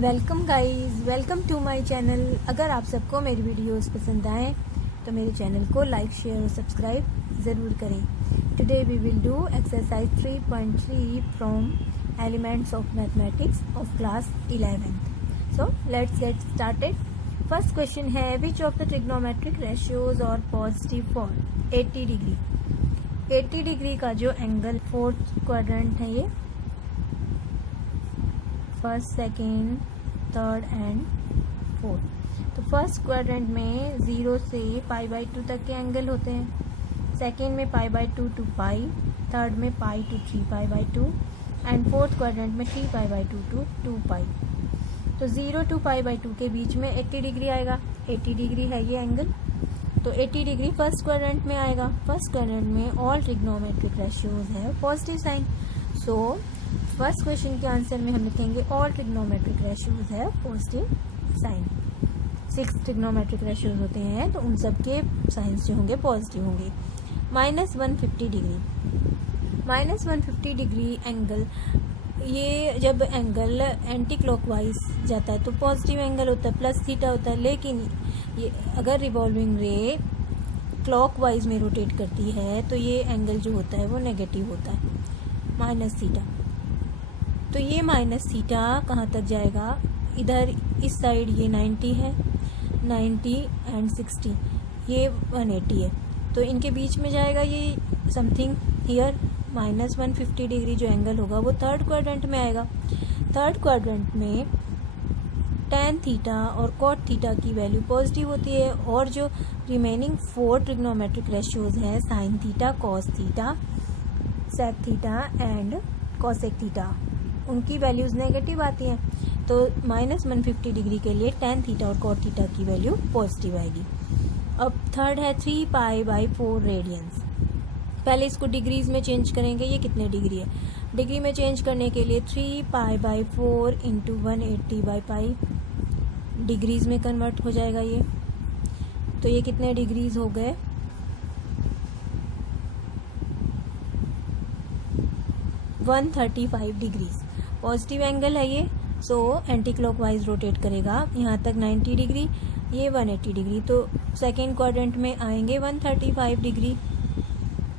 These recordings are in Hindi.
Welcome guys, welcome to my channel. अगर आप सबको मेरी वीडियोस पसंद आए तो मेरे चैनल को लाइक, शेयर और सब्सक्राइब ज़रूर करें। Today we will do exercise 3.3 from elements of mathematics of class 11th। So let's get started. First question है, which of the trigonometric ratios are positive for 80 degree. 80 degree का जो एंगल फोर्थ क्वाड्रेंट है, ये first, second, third and fourth. तो फर्स्ट क्वाड्रेंट में 0 से π/2 तक के एंगल होते हैं, सेकेंड में π/2 to π, थर्ड में π to 3π/2 एंड फोर्थ क्वाड्रेंट में 3π/2 to 2π। तो 0 to π/2 के बीच में 80 डिग्री आएगा। 80 डिग्री है ये एंगल, तो 80 डिग्री फर्स्ट क्वाड्रेंट में आएगा। फर्स्ट क्वाड्रेंट में ऑल ट्रिग्नोमेट्रिक रेशियोज है positive sign. So first question के आंसर में हम लिखेंगे ऑल ट्रिग्नोमेट्रिक रेशियोज है पॉजिटिव साइन। 6 ट्रिग्नोमेट्रिक रेशियोज होते हैं तो उन सब के साइंस जो होंगे पॉजिटिव होंगे। -150 डिग्री, -150 डिग्री एंगल, ये जब एंगल एंटी क्लॉकवाइज जाता है तो पॉजिटिव एंगल होता है, प्लस थीटा होता है। लेकिन ये अगर रिवॉल्विंग रे क्लॉकवाइज में रोटेट करती है तो ये एंगल जो होता है वो नेगेटिव होता है, माइनस थीटा। तो ये माइनस थीटा कहाँ तक जाएगा, इधर इस साइड ये 90 है, 90 एंड 60, ये 180 है, तो इनके बीच में जाएगा ये समथिंग हियर। -150 डिग्री जो एंगल होगा वो थर्ड क्वाड्रेंट में आएगा। थर्ड क्वाड्रेंट में tan थीटा और cot थीटा की वैल्यू पॉजिटिव होती है, और जो रिमेनिंग 4 ट्रिग्नोमेट्रिक रेशियोज हैं, sine theta, cos theta, sec theta and cosec theta, उनकी वैल्यूज नेगेटिव आती हैं। तो -150 डिग्री के लिए tan थीटा और cot थीटा की वैल्यू पॉजिटिव आएगी। अब थर्ड है 3π/4 रेडियंस। पहले इसको डिग्रीज में चेंज करेंगे, ये कितने डिग्री है। डिग्री में चेंज करने के लिए 3π/4 इंटू 180/π डिग्रीज में कन्वर्ट हो जाएगा ये। तो ये कितने डिग्रीज हो गए, 135 डिग्रीज। पॉजिटिव एंगल है ये, सो एंटी क्लॉकवाइज रोटेट करेगा यहाँ तक 90 डिग्री, ये 180 डिग्री। तो सेकेंड क्वाड्रेंट में आएंगे 135 डिग्री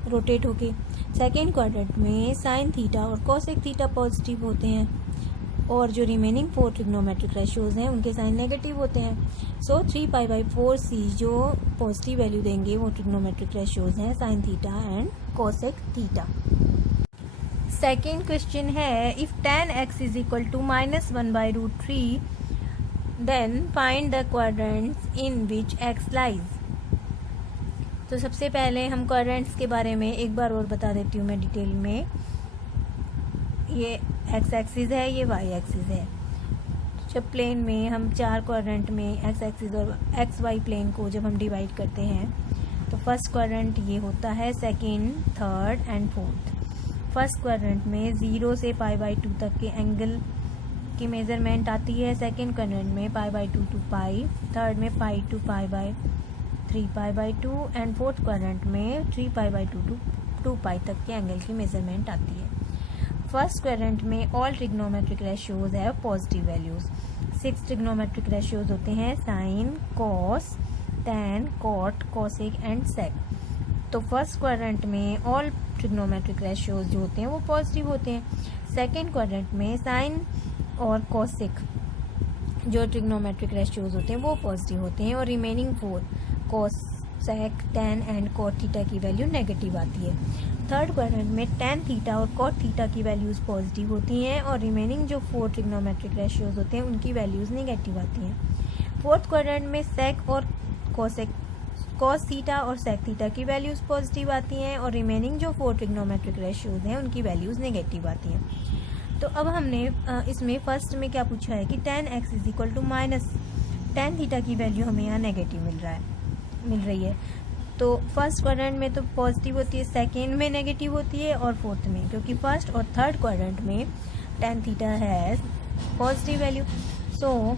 रोटेट होके। सेकेंड क्वाड्रेंट में साइन थीटा और कॉसेक थीटा पॉजिटिव होते हैं, और जो रिमेनिंग 4 ट्रिग्नोमेट्रिक रेशियोज हैं उनके साइन नेगेटिव होते हैं। सो 3π/4c जो पॉजिटिव वैल्यू देंगे वो ट्रिग्नोमेट्रिक रेशियोज हैं sine theta and cosec theta. Second question है, if tan x is equal to -1/√3 then find the quadrants in which x lies. तो सबसे पहले हम क्वाड्रेंट्स के बारे में एक बार और बता देती हूँ मैं डिटेल में। ये x एक्सिस है, ये y एक्सिस है। जब प्लेन में हम 4 क्वाड्रेंट में x एक्सिस और x y प्लेन को जब हम डिवाइड करते हैं तो फर्स्ट क्वाड्रेंट ये होता है, second, third and fourth. First quadrant में 0 से π/2 तक के एंगल की मेजरमेंट आती है, सेकेंड क्वाड्रेंट में π/2 to π, थर्ड में π to π/3π/2 एंड फोर्थ क्वाड्रेंट में 3π/2 to 2π तक के एंगल की मेजरमेंट आती है। फर्स्ट क्वाड्रेंट में ऑल ट्रिग्नोमेट्रिक रेशियोज है पॉजिटिव वैल्यूज। 6 ट्रिग्नोमेट्रिक रेशियोज होते हैं, sine, cos, tan, cot, cosec and sec। तो फर्स्ट क्वाड्रेंट में ऑल ट्रिग्नोमेट्रिक रेशियोज जो होते हैं वो पॉजिटिव होते हैं। सेकेंड क्वाड्रेंट में साइन और कॉसेक जो ट्रिग्नोमेट्रिक रेशियोज होते हैं वो पॉजिटिव होते हैं, और remaining 4 cos, sec, tan and cot theta की वैल्यू नेगेटिव आती है। थर्ड क्वाड्रेंट में tan थीटा और cot थीटा की वैल्यूज पॉजिटिव होती हैं, और रिमेनिंग जो 4 ट्रिग्नोमेट्रिक रेशियोज होते हैं उनकी वैल्यूज नेगेटिव आती हैं। फोर्थ क्वाड्रेंट में सेक और कॉस थीटा और सेक थीटा की वैल्यूज पॉजिटिव आती हैं, और रिमेनिंग जो 4 ट्रिग्नोमेट्रिक रेशियोज हैं उनकी वैल्यूज नेगेटिव आती हैं। तो अब हमने इसमें फर्स्ट में क्या पूछा है कि tan x is equal to tan theta की वैल्यू हमें यहाँ नेगेटिव मिल रही है। तो फर्स्ट क्वाड्रेंट में तो पॉजिटिव होती है, सेकेंड में नेगेटिव होती है, और फोर्थ में, क्योंकि फर्स्ट और थर्ड क्वाड्रेंट में tan थीटा है positive value. So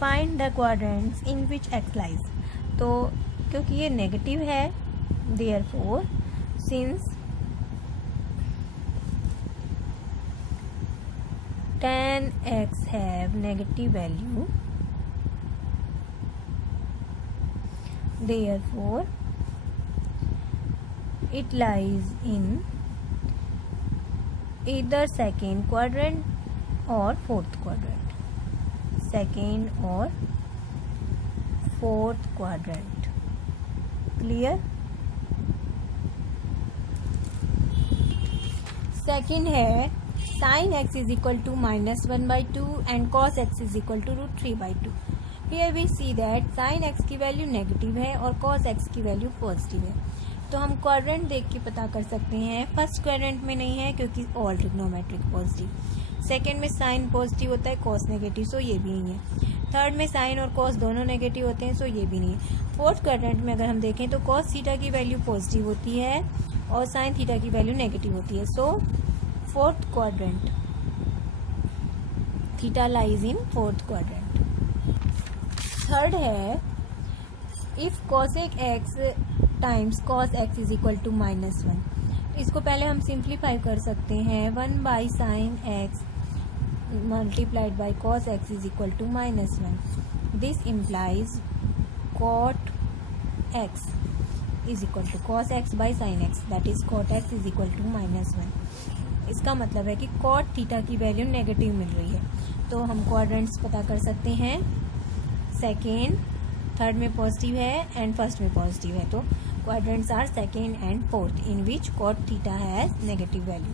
find the quadrants in which x lies. तो क्योंकि ये नेगेटिव है, therefore since tan x have negative value, therefore it lies in either second quadrant or fourth quadrant. Second or fourth quadrant. Clear? Second है sin x is equal to -1/2 and cos x is equal to √3/2. Here we see that sin x की वैल्यू नेगेटिव है और cos x की वैल्यू पॉजिटिव है. तो हम क्वाड्रेंट देख के पता कर सकते हैं. फर्स्ट क्वाड्रेंट में नहीं है क्योंकि ऑल ट्रिग्नोमेट्रिक पॉजिटिव. सेकेंड में साइन पॉजिटिव होता है, कॉस नेगेटिव, सो ये भी नहीं है. थर्ड में साइन और कॉस दोनों नेगेटिव होते हैं, सो ये भी नहीं है. फोर्थ क्वाड्रेंट में अगर हम देखें तो कॉस थीटा की वैल्यू पॉजिटिव होती है और साइन थीटा की वैल्यू नेगेटिव होती है. So fourth quadrant, theta lies in fourth quadrant. Third है if cosec x times cos x is equal to -1. इसको पहले हम सिंप्लीफाई कर सकते हैं. 1/sin x multiplied by cos x is equal to -1. This implies cot x is equal to cos x by sin x, that is cot x is equal to -1. इसका मतलब है कि cot थीटा की वैल्यू नेगेटिव मिल रही है. तो हम क्वाड्रेंट्स पता कर सकते हैं. सेकेंड, थर्ड में पॉजिटिव है एंड फर्स्ट में पॉजिटिव है. तो quadrants are second and fourth in which cot theta has negative value.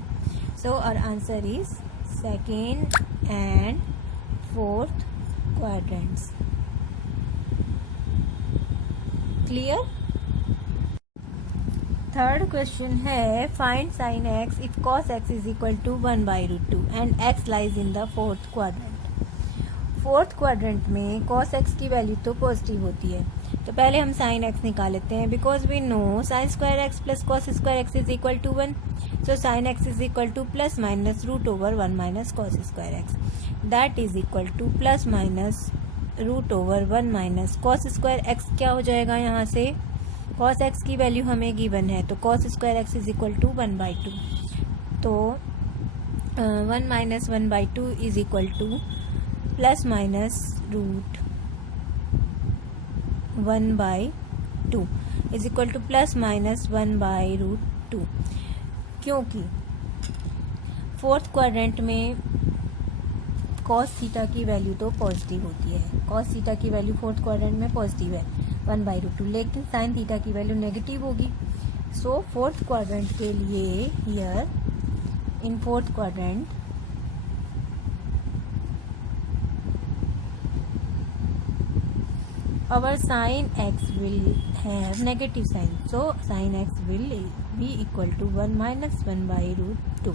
So our answer is second and fourth quadrants. Clear? Third question है find sin x if cos x is equal to 1/√2 and x lies in the fourth quadrant. Fourth quadrant में cos x की वैल्यू तो पॉजिटिव होती है. तो पहले हम sin x निकाल लेते हैं. Because we know sin square x plus cos square x is equal to 1. So sin x is equal to plus minus √1 minus cos square x. That is equal to plus minus √1 minus cos square x. क्या हो जाएगा यहाँ से? cos x की वैल्यू हमें गिवन है तो cos square x is equal to 1/2. तो 1 minus 1/2 is equal to plus minus √1/2 is equal to plus minus 1/√2. क्योंकि फोर्थ क्वाड्रेंट में cos थीटा की वैल्यू तो पॉजिटिव होती है. cos थीटा की वैल्यू फोर्थ क्वाड्रेंट में पॉजिटिव है 1/√2, लेकिन sin थीटा की वैल्यू नेगेटिव होगी. सो फोर्थ क्वाड्रेंट के लिए here in fourth quadrant our sin x will have negative sign, so sin x will be equal to 1 minus 1/√2.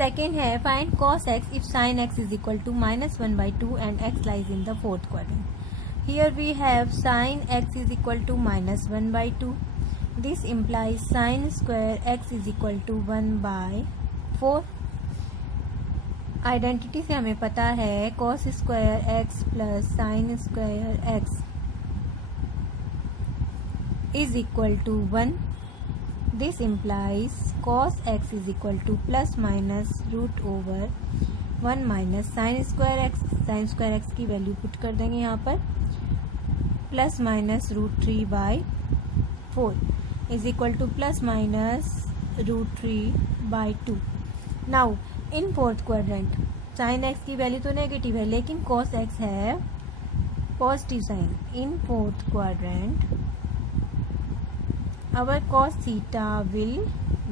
Second है find cos x if sin x is equal to -1/2 and x lies in the fourth quadrant. Here we have sin x is equal to -1/2. This implies sin square x is equal to 1/4. Identity से हमें पता है cos square x plus sine square x is equal to 1. This implies cos x is equal to plus minus √1 minus sine square x. Sine square x की वैल्यू पुट कर देंगे यहाँ पर plus minus √3/4 is equal to plus minus √3/2. Now in fourth quadrant sine x की वैल्यू तो नेगेटिव है लेकिन cos x है positive sign. In fourth quadrant our cos theta will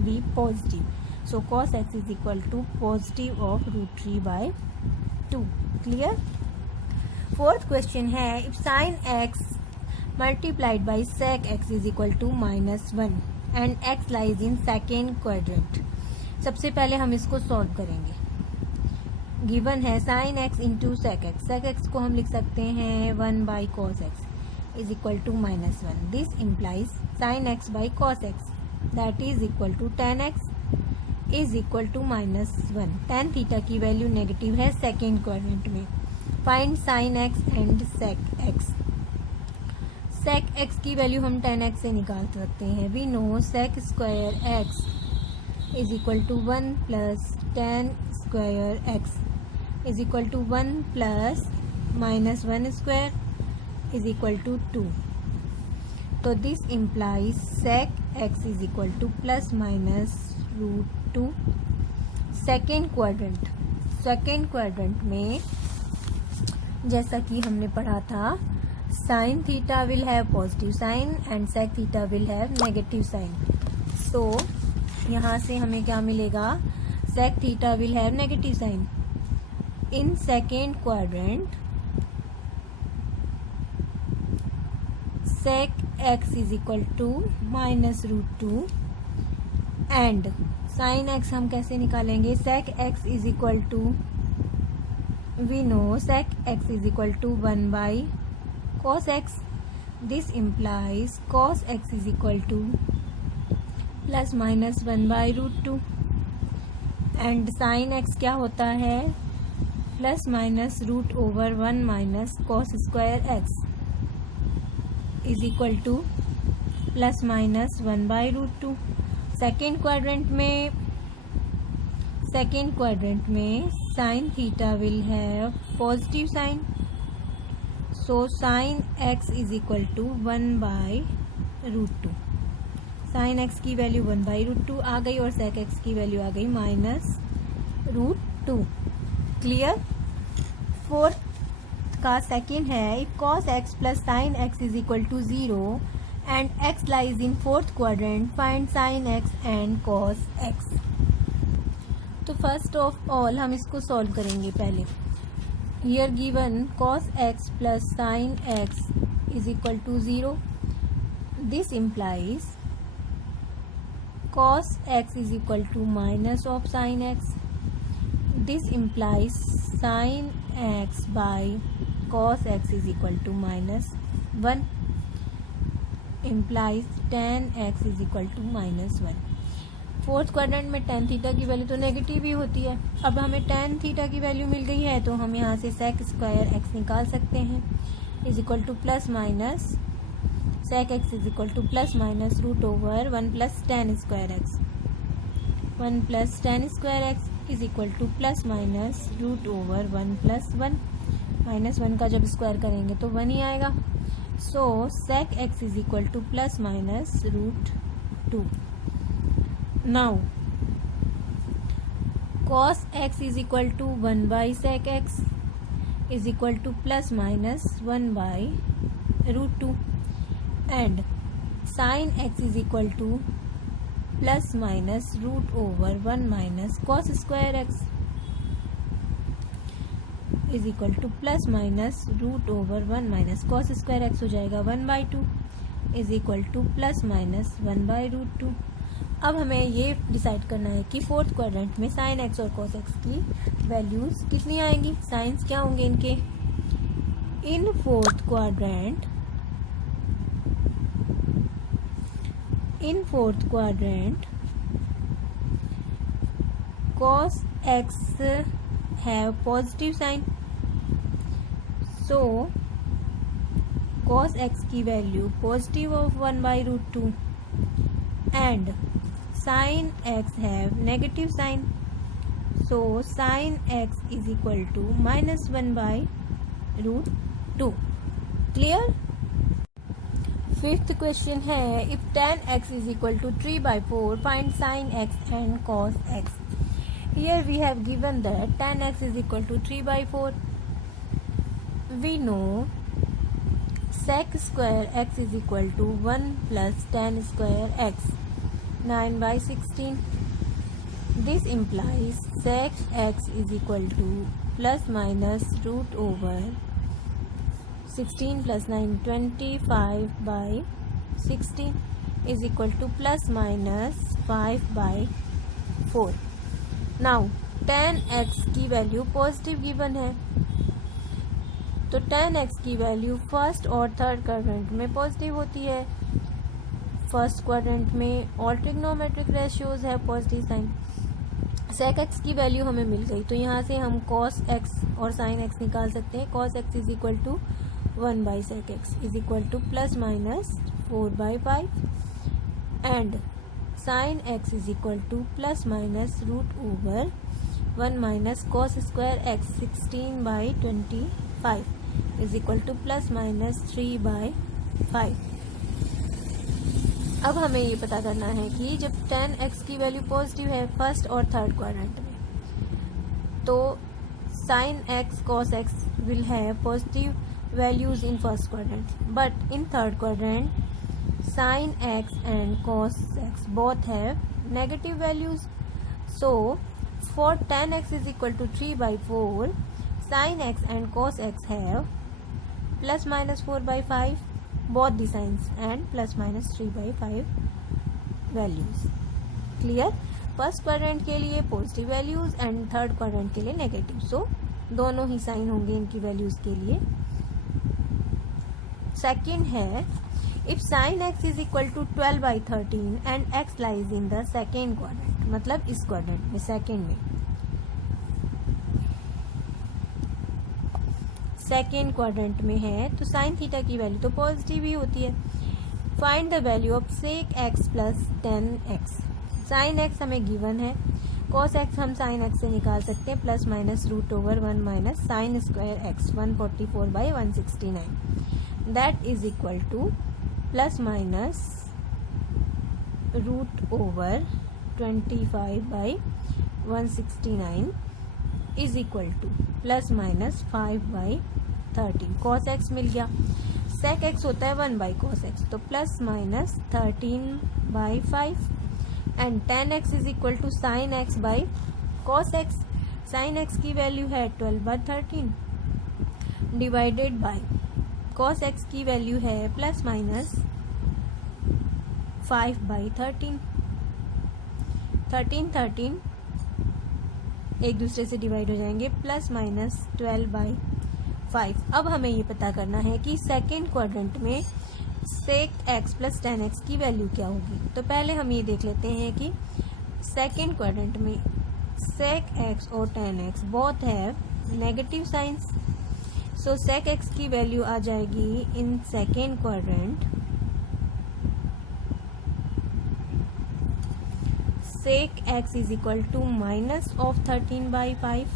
be positive. So cos x is equal to positive of √3/2. Clear? Fourth question है if sine x multiplied by sec x is equal to -1 and x lies in second quadrant. सबसे पहले हम इसको सॉल्व करेंगे. गिवन है sin x into sec x. sec x को हम लिख सकते हैं 1/cos x is equal to -1. This implies sin x by cos x that is equal to tan x is equal to -1. tan theta की वैल्यू नेगेटिव है सेकेंड क्वाड्रेंट में. Find sin x and sec x. sec x की वैल्यू हम tan x से निकाल सकते हैं. We know sec square x is equal to 1 plus tan square x. Is equal to 1 plus minus 1 square is equal to 2. तो this implies sec x is equal to plus minus root 2. Second quadrant में जैसा कि हमने पढ़ा था, sine theta will have positive sign and sec theta will have negative sign. So यहाँ से हमें क्या मिलेगा, sec theta will have negative sign. In second quadrant sec x is equal to minus root 2 and sin x हम कैसे निकालेंगे, sec x is equal to, we know sec x is equal to 1 by cos x. This implies cos x is equal to plus minus 1 by root 2 and sin x क्या होता है, plus minus root over 1 minus cos square x is equal to plus minus 1 by root 2. Second quadrant में sine theta will have positive sign. So sine x is equal to 1 by root 2. Sine x की वैल्यू 1 बाई रूट 2 आ गई और सेक एक्स की वैल्यू आ गई माइनस रूट 2. क्लियर. फोर्थ का सेकेंड है, if cos x plus sine x is equal to 0 and x lies in fourth quadrant, find sine x and cos x. तो फर्स्ट ऑफ ऑल हम इसको सॉल्व करेंगे. पहले here given cos x plus sine x is equal to 0. This implies cos x is equal to minus of sin x. This implies sin x by cos x is equal to minus 1. Implies tan x is equal to minus 1. Fourth quadrant में tan थीटा की वैल्यू तो नेगेटिव ही होती है. अब हमें tan थीटा की वैल्यू मिल गई है तो हम यहाँ से sec स्क्वायर x निकाल सकते हैं. Is equal to plus minus sec x is equal to plus minus root over 1 plus tan square x. 1 plus tan square x is equal to plus minus root over 1 plus 1. Minus 1 का जब स्क्वायर करेंगे तो 1 ही आएगा. So sec x is equal to plus minus root 2. Now cos x is equal to 1 by sec x is equal to plus minus 1 by root 2 and sin x is equal to plus minus root over 1 minus cos square x is equal to plus minus root over 1 minus cos square x हो जाएगा 1 by 2 is equal to plus minus 1 by root 2. अब हमें ये डिसाइड करना है कि फोर्थ क्वाड्रेंट में साइन एक्स और कॉस एक्स की वैल्यूज कितनी आएंगी, साइंस क्या होंगे इनके. In fourth quadrant cos x have positive sign. So cos x की value positive of 1 by root 2 and sin x have negative sign. So sin x is equal to minus 1 by root 2. Clear. Fifth question है, if tan x is equal to 3 by 4 find sin x and cos x. Here we have given that tan x is equal to 3 by 4. We know sec square x is equal to 1 plus tan square x, 9 by 16. This implies sec x is equal to plus minus root over 16 plus 9, 25 by 16 is equal to plus minus 5 by 4. Now tan x की वैल्यू पॉजिटिव गिवन है तो tan x की वैल्यू फर्स्ट और थर्ड क्वाड्रेंट में पॉजिटिव होती है. फर्स्ट क्वाड्रेंट में ऑल ट्रिग्नोमेट्रिक रेशियोज है पॉजिटिव साइन. sec x की वैल्यू हमें मिल गई तो यहाँ से हम cos x और sin x निकाल सकते हैं. cos x is equal to 1 by sec x is equal to plus minus 4 by 5 and sin x is equal to plus minus root over 1 minus cos square x 16/25 is equal to plus minus 3/5। अब हमें ये पता करना है कि जब tan x की वैल्यू पॉजिटिव है फर्स्ट और थर्ड क्वाड्रेंट में, तो sin x cos x will have positive values in first quadrant, but in third quadrant sin x and cos x both have negative values. So for tan x is equal to 3/4, sin x and cos x have plus minus 4/5 both the signs and plus minus 3/5 values. Clear? First quadrant के लिए positive values and third quadrant के लिए नेगेटिव, सो दोनों ही साइन होंगे इनकी वैल्यूज के लिए। सेकंड है if sine x is equal to 12/13 and x lies in the second quadrant, मतलब इस क्वाड्रेंट में सेकेंड क्वाड्रेंट में है तो साइन थीटा की वैल्यू तो पॉजिटिव ही होती है। Find the value of sec x plus tan x। Sine x हमें गिवन है, कॉस एक्स हम साइन एक्स से निकाल सकते हैं, plus minus √1 minus sine square x 144/169 that is equal to plus minus √25/169 is equal to plus minus 5/13। Cos x मिल गया, सेक एक्स होता है 1/cos x, तो plus minus 13/5 and tan x is equal to sine x by cos x. Sine x की वैल्यू है 12/13 डिवाइडेड बाय कॉस एक्स की वैल्यू है प्लस माइनस 5/13। 13 एक दूसरे से डिवाइड हो जाएंगे, प्लस माइनस 12/5। अब हमें ये पता करना है कि सेकेंड क्वाड्रेंट में sec x plus tan x की वैल्यू क्या होगी। तो पहले हम ये देख लेते हैं कि सेकेंड क्वाड्रेंट में सेक एक्स और tan x both have negative signs, so sec x की वैल्यू आ जाएगी in second quadrant sec x is equal to minus of 13/5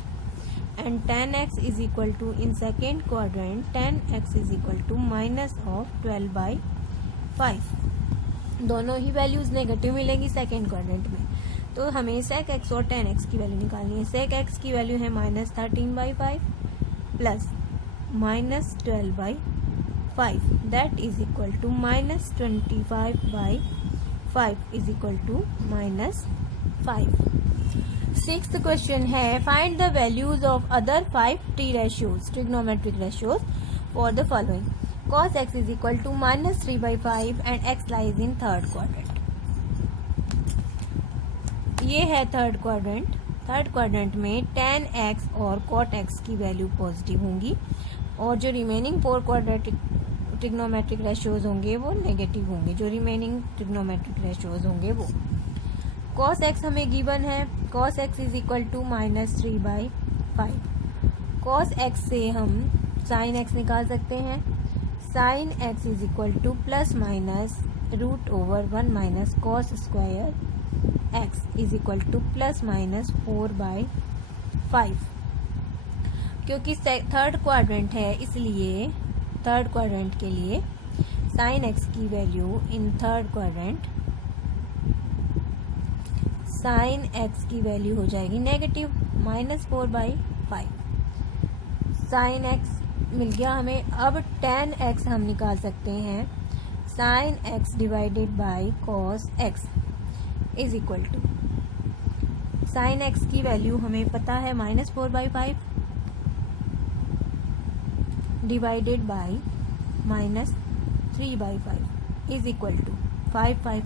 and tan x is equal to in second quadrant tan x is equal to minus of 12/5। दोनों ही वैल्यूज नेगेटिव मिलेंगी सेकेंड क्वाड्रेंट में, तो हमें sec x और tan x की वैल्यू निकालनी है। sec x की वैल्यू है minus 13/5 plus minus 12/5 that is equal to minus 25/5 is equal to minus 5। Sixth question है find the values of other 5 trigonometric ratios for the following. cos x is equal to minus 3/5 and x lies in third quadrant. ये है थर्ड क्वाड्रेंट में tan x और cot x की वैल्यू पॉजिटिव होंगी और जो रिमेनिंग 4 क्वाड्रेटिक ट्रिग्नोमेट्रिक रेशियोज होंगे वो नेगेटिव होंगे। जो रिमेनिंग ट्रिग्नोमेट्रिक रेशियोज होंगे वो cos x हमें गिवन है, cos x is equal to minus 3/5। cos x से हम sin x निकाल सकते हैं, sin x is equal to plus minus √1 minus cos square x is equal to plus minus 4/5। क्योंकि थर्ड क्वाड्रेंट है इसलिए थर्ड क्वाड्रेंट के लिए sin x की value in third quadrant sin x की वैल्यू हो जाएगी नेगेटिव माइनस 4/5। sin x मिल गया हमें। अब tan x हम निकाल सकते हैं, sin x divided by cos x is equal to sin x की वैल्यू हमें पता है minus 4/5 divided by minus 3/5 is equal to 5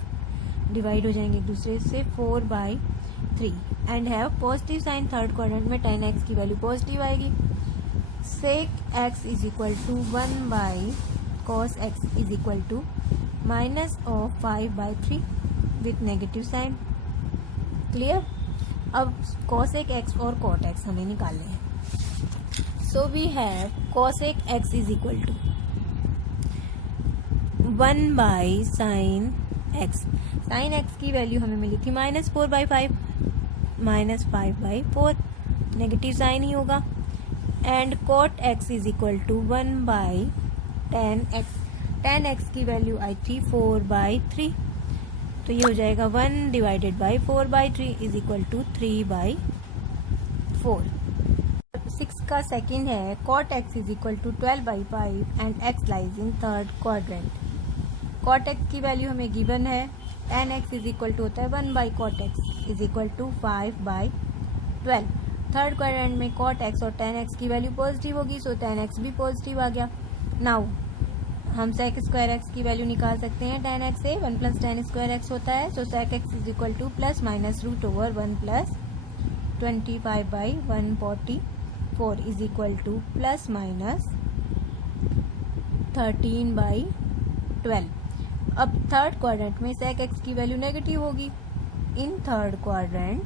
divide हो जाएंगे एक दूसरे से 4/3 and have positive sign. Third quadrant में tan x की वैल्यू पॉजिटिव आएगी। सेक x is equal to 1/cos x is equal to minus of 5/3 with negative sign. Clear? अब cosec x और cot x हमें निकालने हैं। So we have cosec x is equal to 1/sin x। sin x की वैल्यू हमें मिली थी माइनस 4/5 माइनस 5/4 नेगेटिव साइन ही होगा। And cot x is equal to 1/10x। 10x की वैल्यू आई थी 4/3, तो ये हो जाएगा 1 divided by 4/3 is equal to 3/4। 6 का सेकेंड है cot x is equal to 12/5 and x lies in third quadrant. Cot x की वैल्यू हमें गिवन है, 10x इज इक्वल टू होता है 1/cot x is equal to 5/12। Third quadrant में cot x और 10x की वैल्यू पॉजिटिव होगी, सो 10x भी पॉजिटिव आ गया। नाउ हम sec स्क्वायर एक्स की वैल्यू निकाल सकते हैं 10x से, 1 + 10 स्क्वायर एक्स होता है, so sec x is equal to plus minus root over 1 + 25/144 is equal to plus minus 13/12। अब थर्ड क्वाड्रेंट में sec x की वैल्यू नेगेटिव होगी। In third quadrant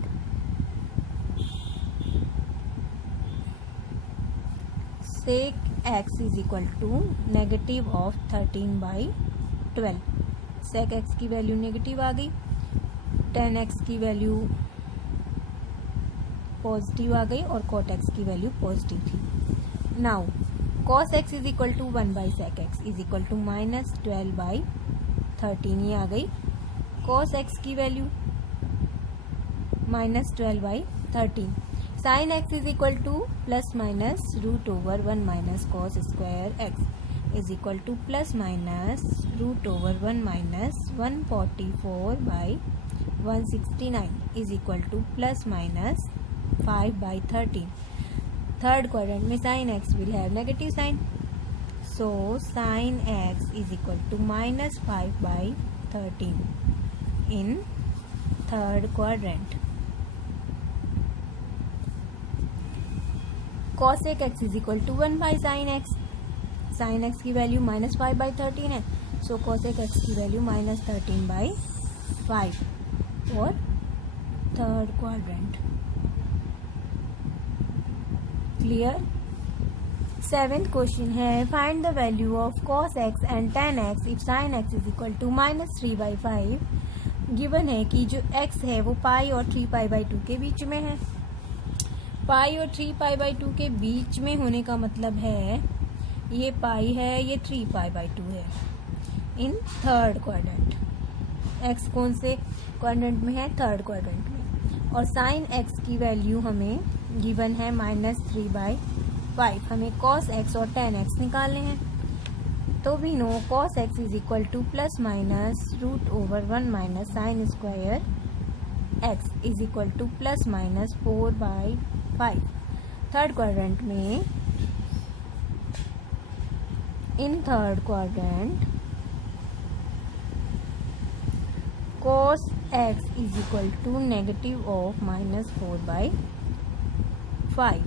sec x is equal to negative of 13/12। sec x की वैल्यू नेगेटिव आ गई, 10x की वैल्यू पॉजिटिव आ गई और cot x की वैल्यू पॉजिटिव थी। Now cos x is equal to 1/sec x is equal to -12/13 ये आ गई। cos x की value -12/13। sin x is equal to plus minus root over 1 minus cos square x is equal to plus minus root over 1 minus 144/169 is equal to plus minus 5/13। Third quadrant में sin x will have negative sign, so sin x is equal to -5/13 in third quadrant. cosec x is equal to 1/sin x। sin x की वैल्यू -5/13 है, सो cosec x की value -13/5 for third quadrant. Clear. 7th question है find the value of cos x and tan x if sin x is equal to -3/5। Given है कि जो x है वो पाई और 3π/2 के बीच में है। पाई और 3π/2 के बीच में होने का मतलब है ये पाई है, ये 3π/2 है इन थर्ड क्वाड्रेंट। x कौन से क्वाड्रेंट में है? थर्ड क्वाड्रेंट में। और साइन x की वैल्यू हमें गिवन है -3/5। हमें cos x और tan x निकालने हैं, तो भी know cos x is equal to plus minus root over 1 minus sine square x is equal to plus minus 4/5। Third quadrant में in third quadrant cos x is equal to negative of -4/5।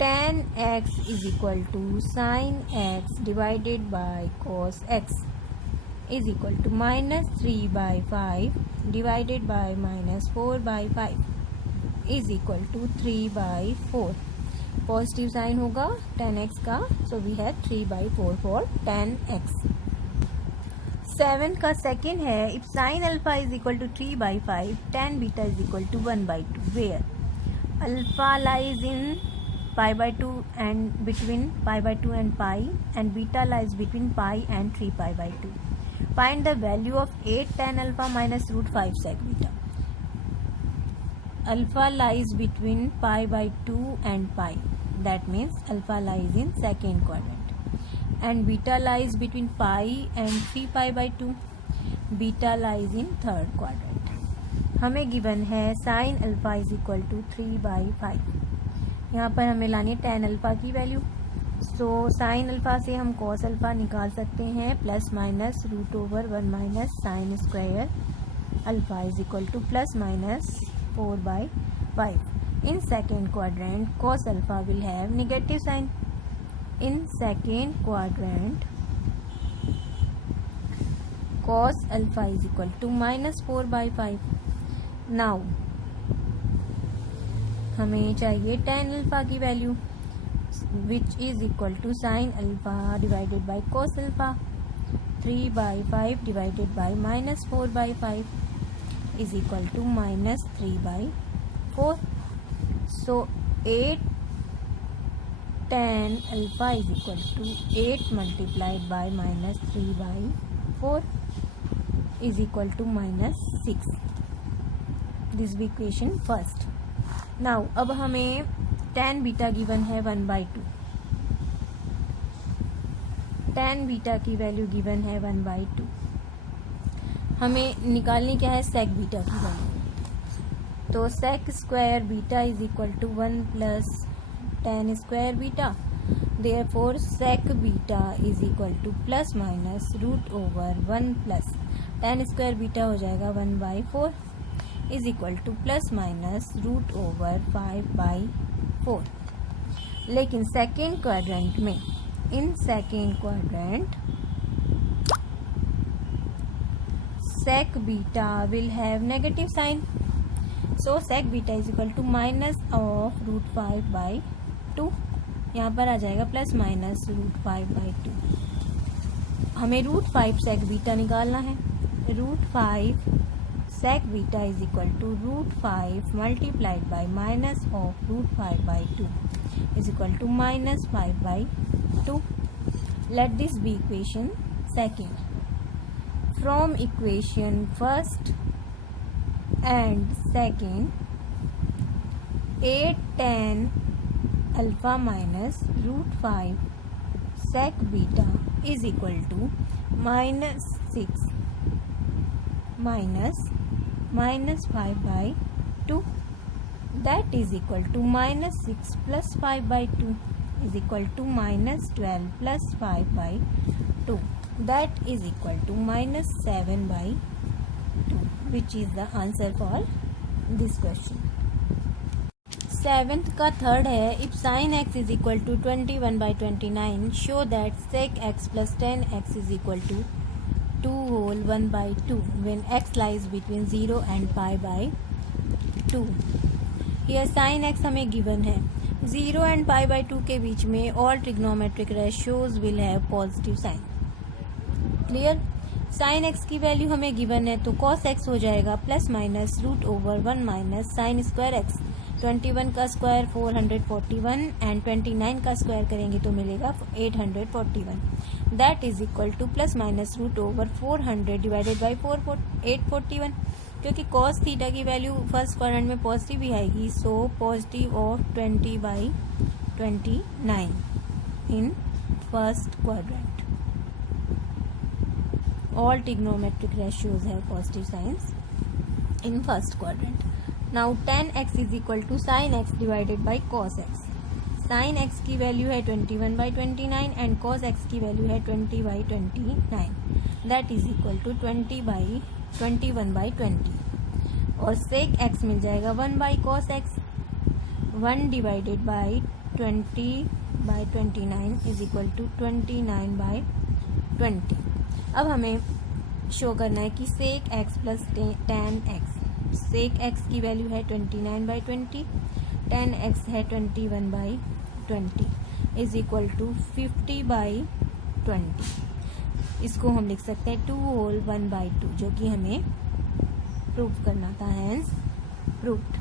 tan x is equal to sin x divided by cos x is equal to -3/5 divided by -4/5 is equal to 3/4। Positive sign होगा tan x का, so we have 3/4 for tan x। 7 का सेकेंड है if sin alpha is equal to 3/5 tan beta is equal to 1/2 where alpha lies in π/2 and between π/2 and pi and beta lies between pi and 3π/2. Find the value of 8 tan alpha minus root 5 sec beta. Alpha lies between π/2 and pi. That means alpha lies in second quadrant. And beta lies between pi and 3π/2. Beta lies in third quadrant. हमें given है sin alpha is equal to 3/5. यहाँ पर हमें लानी है tan अल्फा की वैल्यू, सो साइन अल्फा से हम cos अल्फा निकाल सकते हैं plus minus root over 1 minus sine square alpha is equal to plus minus 4/5। In second quadrant cos alpha will have negative sign. In second quadrant cos alpha is equal to -4/5। Now हमें चाहिए tan अल्फा की value which is equal to sine alpha divided by cos alpha 3/5 divided by -4/5 is equal to -3/4। So 8 tan alpha is equal to 8 multiplied by minus 3 by 4 is equal to minus 6. This is equation first. Now अब हमें tan बीटा गिवन है 1/2. tan बीटा की वैल्यू गिवन है 1/2. हमें निकालनी क्या है, sec बीटा की वैल्यू. तो sec square beta is equal to 1 plus tan square beta. Therefore sec beta is equal to plus minus root over 1 plus tan square beta हो जाएगा 1/4 is equal to plus minus root over 5/4. लेकिन सेकेंड क्वाड्रेंट में, in second quadrant sec beta will have negative sign. So sec beta is equal to minus of root 5/2. यहाँ पर आ जाएगा प्लस माइनस रूट 5/2. हमें रूट 5 sec बीटा निकालना है. Root 5 sec beta is equal to root 5 multiplied by minus of root 5/2 is equal to minus 5/2. Let this be equation second. From equation first and second 8 tan alpha minus root 5 sec beta is equal to minus 6 minus 5/2. that is equal to minus 6 plus 5/2 is equal to minus 12 plus 5/2. that is equal to minus 7/2, which is the answer for this question. Seventh का थर्ड है. If sin x is equal to 21/29 show that sec x plus tan x is equal to 2 whole 1/2 when x lies between 0 and pi/2. Here sin x हमें गिवन है. 0 and pi/2 के बीच में all trigonometric ratios will have positive sign. Clear. sin x की वैल्यू हमें गिवन है तो cos x हो जाएगा plus minus root over 1 minus sine square x. 21 का स्क्वायर 441 एंड 29 का स्क्वायर करेंगे तो मिलेगा 841. That is equal to plus minus root over 400 divided by 841. क्योंकि cos थीटा की वैल्यू फर्स्ट क्वाड्रेंट में पॉजिटिव ही आएगी. So positive of 20/29 in first quadrant. All trigonometric ratios have positive signs in first quadrant. Now tan x is equal to sin x divided by cos x. sin x की वैल्यू है 21/29 and cos x की वैल्यू है 20/29. That is equal to 20/21/20. और sec x मिल जाएगा 1/cos x. 1 divided by 20/29 is equal to 29/20. अब हमें शो करना है कि sec x plus tan x. sec x की वैल्यू है 29/20, tan x है 21/20 इज इक्वल टू 50/20. इसको हम लिख सकते हैं 2 whole 1/2 जो कि हमें प्रूव करना था. Hence proved.